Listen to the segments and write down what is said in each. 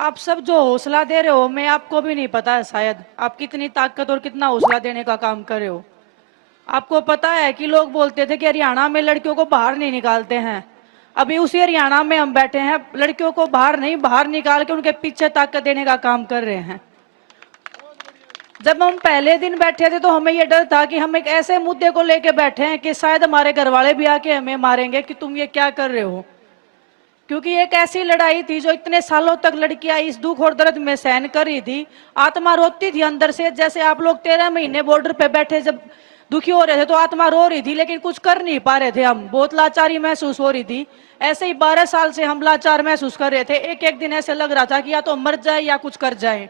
आप सब जो हौसला दे रहे हो, मैं आपको भी नहीं पता है शायद आप कितनी ताकत और कितना हौसला देने का काम कर रहे हो। आपको पता है कि लोग बोलते थे कि हरियाणा में लड़कियों को बाहर नहीं निकालते हैं। अभी उसी हरियाणा में हम बैठे हैं, लड़कियों को बाहर नहीं, बाहर निकाल के उनके पीछे ताकत देने का काम कर रहे हैं। जब हम पहले दिन बैठे थे तो हमें यह डर था कि हम एक ऐसे मुद्दे को लेके बैठे हैं कि शायद हमारे घर वाले भी आके हमें मारेंगे कि तुम ये क्या कर रहे हो। क्योंकि एक ऐसी लड़ाई थी जो इतने सालों तक लड़कियां इस दुख और दर्द में सहन कर रही थी। आत्मा रोती थी अंदर से, जैसे आप लोग 13 महीने बॉर्डर पे बैठे जब दुखी हो रहे थे तो आत्मा रो रही थी, लेकिन कुछ कर नहीं पा रहे थे, हम बहुत लाचारी महसूस हो रही थी। ऐसे ही 12 साल से हम लाचार महसूस कर रहे थे। एक एक दिन ऐसे लग रहा था कि या तो मर जाए या कुछ कर जाए।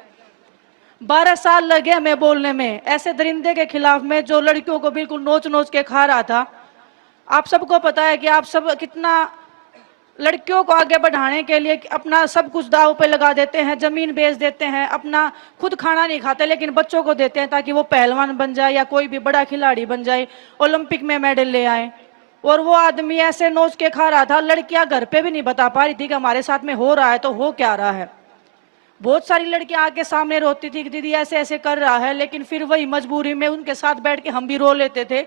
12 साल लगे हमें बोलने में, ऐसे दरिंदे के खिलाफ में जो लड़कियों को बिल्कुल नोच नोच के खा रहा था। आप सबको पता है कि आप सब कितना लड़कियों को आगे बढ़ाने के लिए अपना सब कुछ दांव पे लगा देते हैं, जमीन बेच देते हैं, अपना खुद खाना नहीं खाते लेकिन बच्चों को देते हैं ताकि वो पहलवान बन जाए या कोई भी बड़ा खिलाड़ी बन जाए, ओलंपिक में मेडल ले आए। और वो आदमी ऐसे नोच के खा रहा था, लड़कियां घर पे भी नहीं बता पा रही थी कि हमारे साथ में हो रहा है तो हो क्या रहा है। बहुत सारी लड़कियां आके सामने रोती थी कि दीदी ऐसे ऐसे कर रहा है, लेकिन फिर वही मजबूरी में उनके साथ बैठ के हम भी रो लेते थे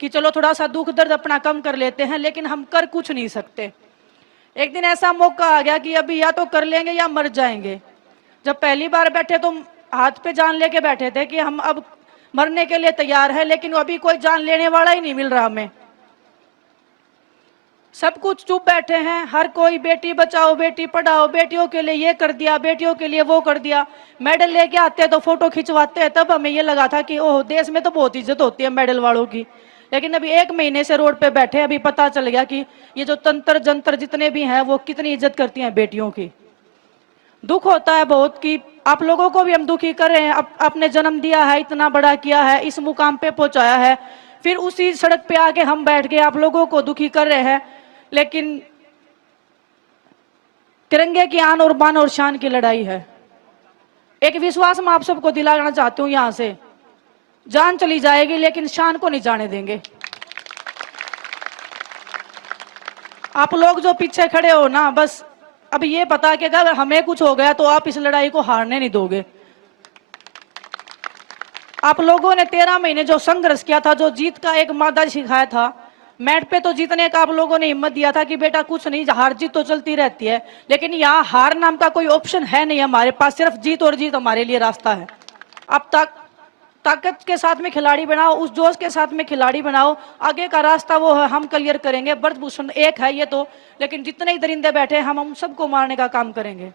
कि चलो थोड़ा सा दुख दर्द अपना कम कर लेते हैं, लेकिन हम कर कुछ नहीं सकते। एक दिन ऐसा मौका आ गया कि अभी या तो कर लेंगे या मर जाएंगे। जब पहली बार बैठे तो हाथ पे जान लेके बैठे थे कि हम अब मरने के लिए तैयार है, लेकिन अभी कोई जान लेने वाला ही नहीं मिल रहा हमें। सब कुछ चुप बैठे हैं, हर कोई बेटी बचाओ बेटी पढ़ाओ, बेटियों के लिए ये कर दिया, बेटियों के लिए वो कर दिया। मेडल लेके आते हैं तो फोटो खिंचवाते हैं, तब हमें ये लगा था कि ओह देश में तो बहुत इज्जत होती है मेडल वालों की। लेकिन अभी 1 महीने से रोड पे बैठे, अभी पता चल गया कि ये जो तंत्र जंत्र जितने भी हैं वो कितनी इज्जत करती हैं बेटियों की। दुख होता है बहुत कि आप लोगों को भी हम दुखी कर रहे हैं। आपने जन्म दिया है, इतना बड़ा किया है, इस मुकाम पे पहुंचाया है, फिर उसी सड़क पे आके हम बैठ के आप लोगों को दुखी कर रहे हैं। लेकिन तिरंगे की आन और बान और शान की लड़ाई है। एक विश्वास मैं आप सबको दिलाना चाहती हूँ, यहां से जान चली जाएगी लेकिन शान को नहीं जाने देंगे। आप लोग जो पीछे खड़े हो ना, बस अब ये पता कि अगर हमें कुछ हो गया तो आप इस लड़ाई को हारने नहीं दोगे। आप लोगों ने 13 महीने जो संघर्ष किया था, जो जीत का एक मादा सिखाया था, मैट पे तो जीतने का आप लोगों ने हिम्मत दिया था कि बेटा कुछ नहीं, हार जीत तो चलती रहती है, लेकिन यहाँ हार नाम का कोई ऑप्शन है नहीं हमारे पास, सिर्फ जीत और जीत हमारे लिए रास्ता है। अब तक ताकत के साथ में खिलाड़ी बनाओ, उस जोश के साथ में खिलाड़ी बनाओ, आगे का रास्ता वो है, हम क्लियर करेंगे। ब्रजभूषण एक है ये तो, लेकिन जितने ही दरिंदे बैठे हम उन सबको मारने का काम करेंगे।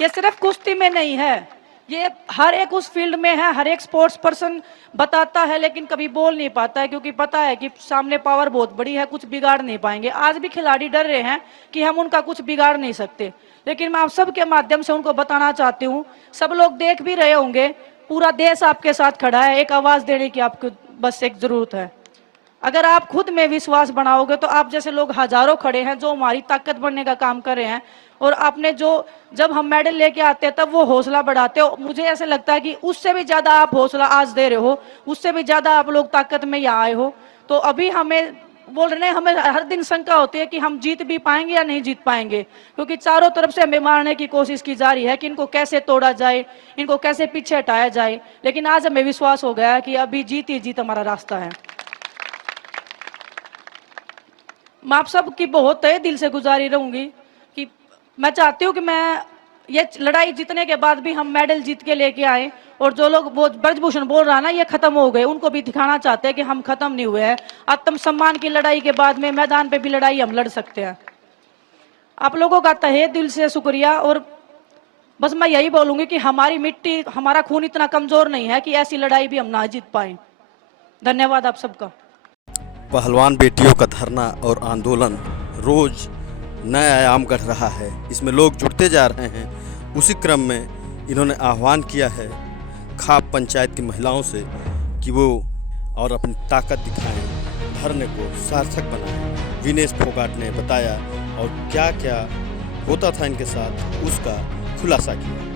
ये सिर्फ कुश्ती में नहीं है, ये हर एक उस फील्ड में है। हर एक स्पोर्ट्स पर्सन बताता है लेकिन कभी बोल नहीं पाता है, क्योंकि पता है कि सामने पावर बहुत बड़ी है, कुछ बिगाड़ नहीं पाएंगे। आज भी खिलाड़ी डर रहे हैं कि हम उनका कुछ बिगाड़ नहीं सकते, लेकिन मैं आप सबके माध्यम से उनको बताना चाहती हूँ, सब लोग देख भी रहे होंगे, पूरा देश आपके साथ खड़ा है। एक आवाज देने की आपको बस एक जरूरत है। अगर आप खुद में विश्वास बनाओगे तो आप जैसे लोग हजारों खड़े हैं जो हमारी ताकत बनने का काम कर रहे हैं। और आपने जो जब हम मेडल लेके आते हैं तब वो हौसला बढ़ाते हो, मुझे ऐसे लगता है कि उससे भी ज्यादा आप हौसला आज दे रहे हो, उससे भी ज्यादा आप लोग ताकत में यहाँ आए हो। तो अभी हमें बोल रहे हैं, हमें हर दिन शंका होती है कि हम जीत भी पाएंगे या नहीं जीत पाएंगे, क्योंकि चारों तरफ से हमें मारने की कोशिश की जा रही है कि इनको कैसे तोड़ा जाए, इनको कैसे पीछे हटाया जाए। लेकिन आज हमें विश्वास हो गया है कि अभी जीत ही जीत हमारा रास्ता है। मैं आप सब की बहुत तहे दिल से गुजारी रहूंगी कि मैं चाहती हूँ कि मैं ये लड़ाई जीतने के बाद भी हम मेडल जीत के लेके आए। और जो लोग वो ब्रजभूषण बोल रहा ना ये खत्म हो गए, उनको भी दिखाना चाहते हैं कि हम खत्म नहीं हुए हैं। आत्मसम्मान की लड़ाई के बाद में मैदान पे भी लड़ाई हम लड़ सकते हैं। आप लोगों का तहे दिल से शुक्रिया। और बस मैं यही बोलूंगी कि हमारी मिट्टी, हमारा खून इतना कमजोर नहीं है कि ऐसी लड़ाई भी हम ना जीत पाए। धन्यवाद आप सबका। पहलवान बेटियों का धरना और आंदोलन रोज नया आयाम गढ़ रहा है, इसमें लोग जुड़ते जा रहे हैं। उसी क्रम में इन्होंने आह्वान किया है खाप पंचायत की महिलाओं से कि वो और अपनी ताकत दिखाएं, धरने को सार्थक बनाएं। विनेश फोगाट ने बताया और क्या क्या होता था इनके साथ उसका खुलासा किया।